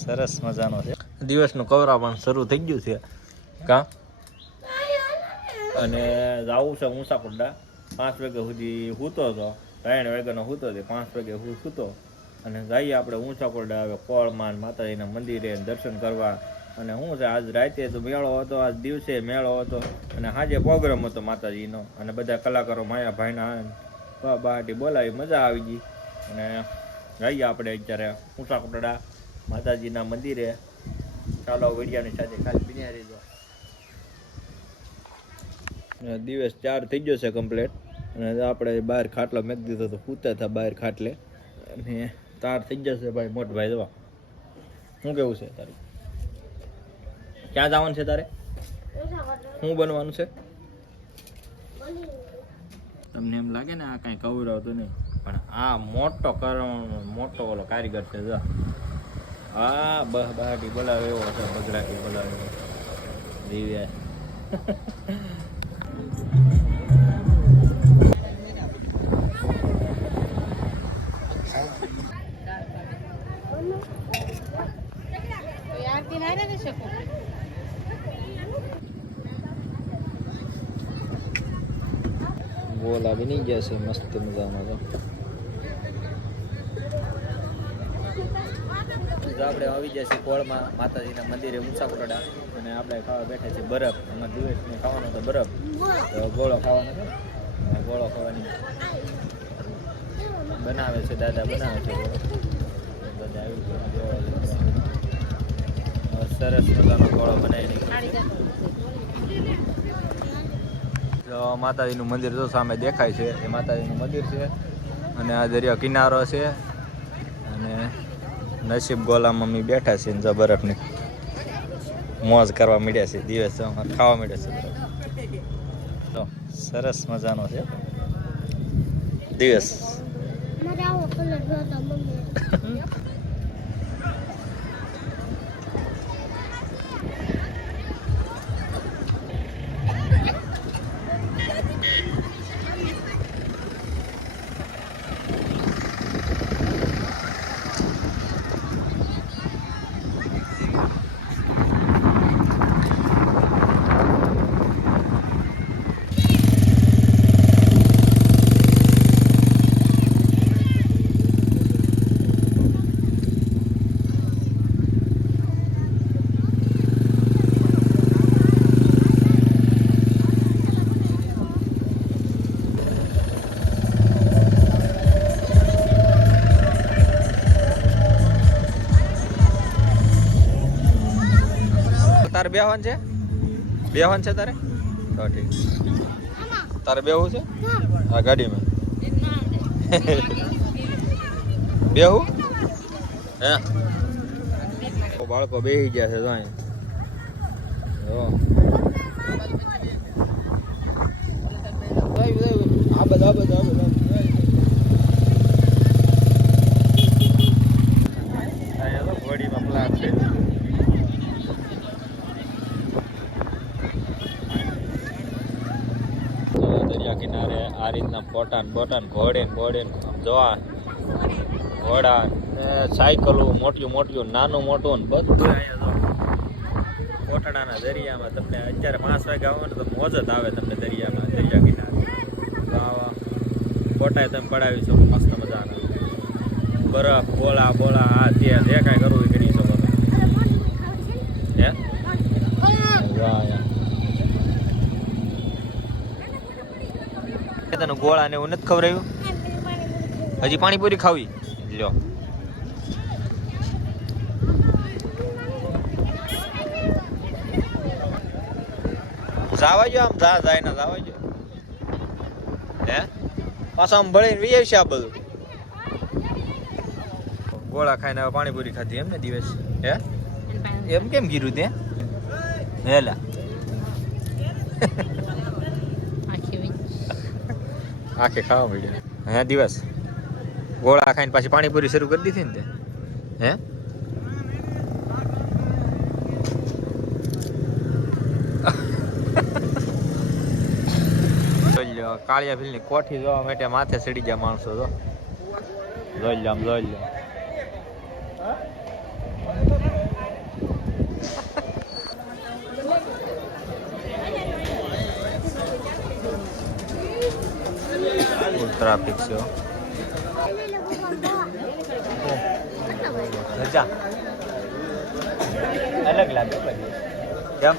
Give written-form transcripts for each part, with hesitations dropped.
સરસ મજાનો છે. દિવસનું કવરા પણ શરૂ થઈ ગયું છે કા. અને જાવું છે ઊંચાકુંડા. 5 વાગ્યા સુધી સૂતો હતો, 3 વાગ્યાનો સૂતો હતો, 5 વાગે હું સૂતો. અને જઈએ આપણે ઊંચાકુંડા આવે કોળમાં માતાજીના મંદિરે દર્શન કરવા. અને શું છે આજ રાતે તો મેળો હતો, આજ દિવસે મેળો હતો અને સાંજે પ્રોગ્રામ હતો માતાજીનો. અને બધા કલાકારો માયાભાઈના બહાટી બોલાવી, મજા આવી ગઈ. અને જઈએ આપણે અત્યારે ઊંચાકુંડા માતાજીના મંદિરે. ચાલો વિડિયાની સાથે ખાલી બિન્યા રહીજો. દિવસ 4 થઈ ગયો છે કમ્પ્લીટ. અને આપણે બહાર ખાટલો મેક દીધો તો સૂતા હતા બહાર ખાટલે. અને તાર થઈ જશે ભાઈ મોટભાઈ. જવા શું કેવું છે તારું? ક્યાં જવાનું છે તારે? શું બનવાનું છે? તમને એમ લાગે ને આ કાંઈ કવરાવતું નહીં, પણ આ મોટો ઓલો કારીગર છે. જો હા બહાટી બોલાવે એવો છે, બગડાટી બોલાવે એવો દિવ્યા. બોલા બની ગયા છે મસ્ત મજામાં. તો આપણે આવી ગયા છીએ કોળમાં માતાજીના મંદિરે ઊંચાકુંડા. અને આપણે ખાવા બેઠા છીએ બરફ. એમાં દિવસને ખાવાનો તો બરફ, તો ગોળો ખાવાનો છે. ગોળો ખાવાની બનાવે છે, દાદા બનાવે છે. બધા આવી સરસ મજાનો ગોળો બનાવી નાખ્યો. માતાજીનું મંદિર તો સામે દેખાય છે, એ માતાજીનું મંદિર છે. અને આ દરિયા કિનારો છે. અને નસીબ ગોલા મમ્મી બેઠા છે ને બરફની મોજ કરવા માંડ્યા છે. દિવસ ખાવા માંડ્યા છે. તો સરસ મજાનો છે દિવસ. તારે બેહવાન છે? બેહવાન છે તારે? તો ઠીક. તારે બેહવું છે? હા ગાડીમાં બેહવું હે? બાળકો બેસી ગયા છે તો આ બધા ઘોડીમાં પ્લાન છે. દરિયા કિનારે આ રીતના બોટાન ઘોડે જોવા ઘોડા ને સાયકલો મોટિયું નાનું મોટું બધું અહીંયા કોટડાના દરિયામાં. તમને અત્યારે 5 વાગે આવવાનું તો મોજ જ આવે તમને દરિયા કિનારે. તો આવા ફોટા તમે પડાવી શકો મસ્ત મજાના. બરફ બોળા આ તે જે કાંઈ કરવું એ કરી શકો તમે. હે તને ગોળા ને એવું નથી ખવડાવ્યું? હજી પાણીપુરી ખાવી લ્યો. જાવાજો આમ જાય ને જાવાજો. હે પાછા આમ ભળીને વી આવશે આ બધું. ગોળા ખાઈને હવે પાણીપુરી ખાધી એમ ને દિવસ? હે એમ કેમ કીધું તે? હેલા આખે ખાવા મળ્યા. હે દિવસ ગોળા ખાઈને પાછી પાણીપુરી શરૂ કરી દીધી ને તે? હે કાળિયા ભીલની કોઠી જોવા માટે માથે ચડી ગયા માણસો. તો જોઈ લો. ટ્રાફિક છે રજા અલગ લાગે કેમ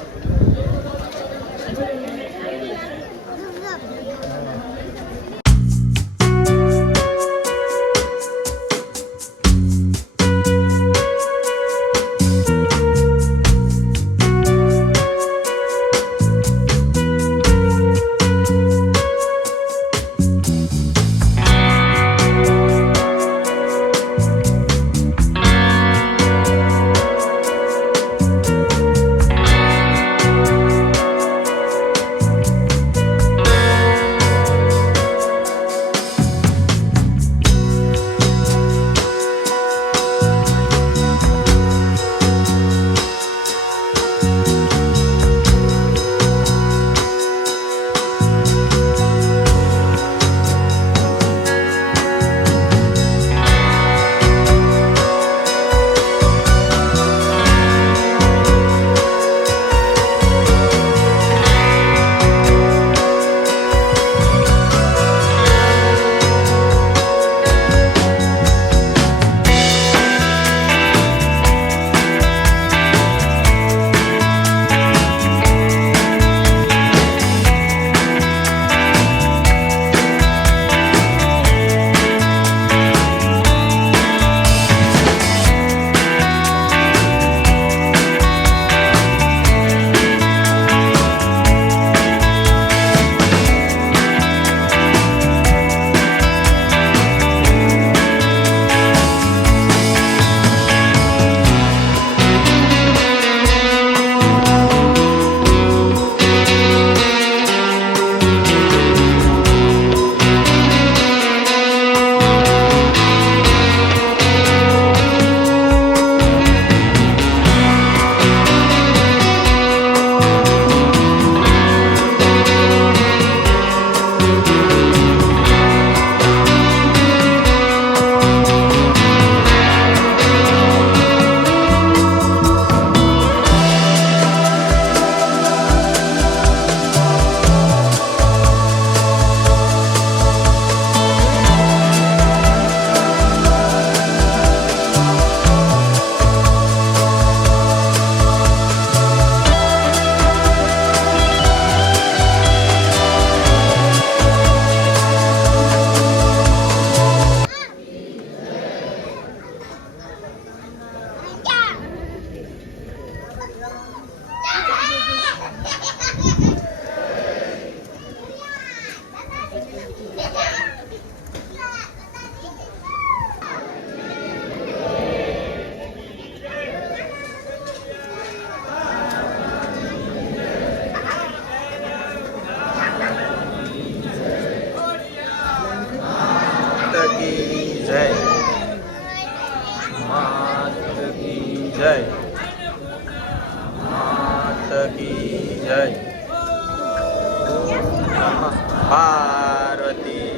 પાર્વતી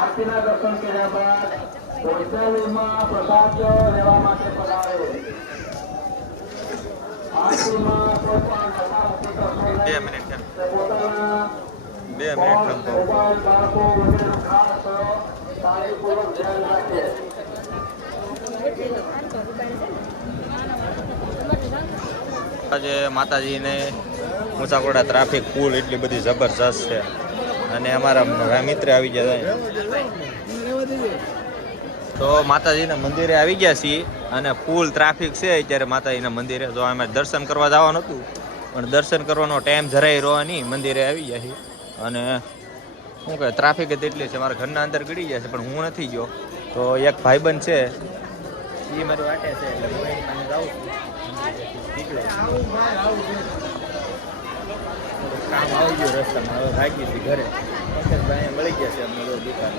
આરતીના દર્શન કર્યા બાદ વૈષ્ણવીમાં પ્રસાદ લેવા માટે પધારે. આરતીમાં કોઈ પણ પોતાના મોબાઈલ બાળકો વગેરેનું ખાસ કાળજીપૂર્વક ધ્યાન રાખે. આજે માતાજીને મુસાકોડા ટ્રાફિક ફૂલ એટલી બધી જબરજસ્ત છે અને અમારા મિત્ર આવી ગયા તો માતાજીના મંદિરે આવી ગયા છીએ અને ફૂલ ટ્રાફિક છે અત્યારે માતાજીના મંદિરે. જો અમે દર્શન કરવા જવાનું હતું પણ દર્શન કરવાનો ટાઈમ જરાય રહ્યો નહીં, મંદિરે આવી ગયા છીએ અને શું કહે ટ્રાફિક જ એટલી છે. મારા ઘરના અંદર ગળી ગયા છે પણ હું નથી ગયો. તો એક ભાઈબંધ છે એ મારી વાટે છે એટલે હું એની પાસે જાઉં છું. કામ આવી ગયું રસ્તામાં, હવે ભાગી છે ઘરે. મળી ગયા છે અમને દીકરા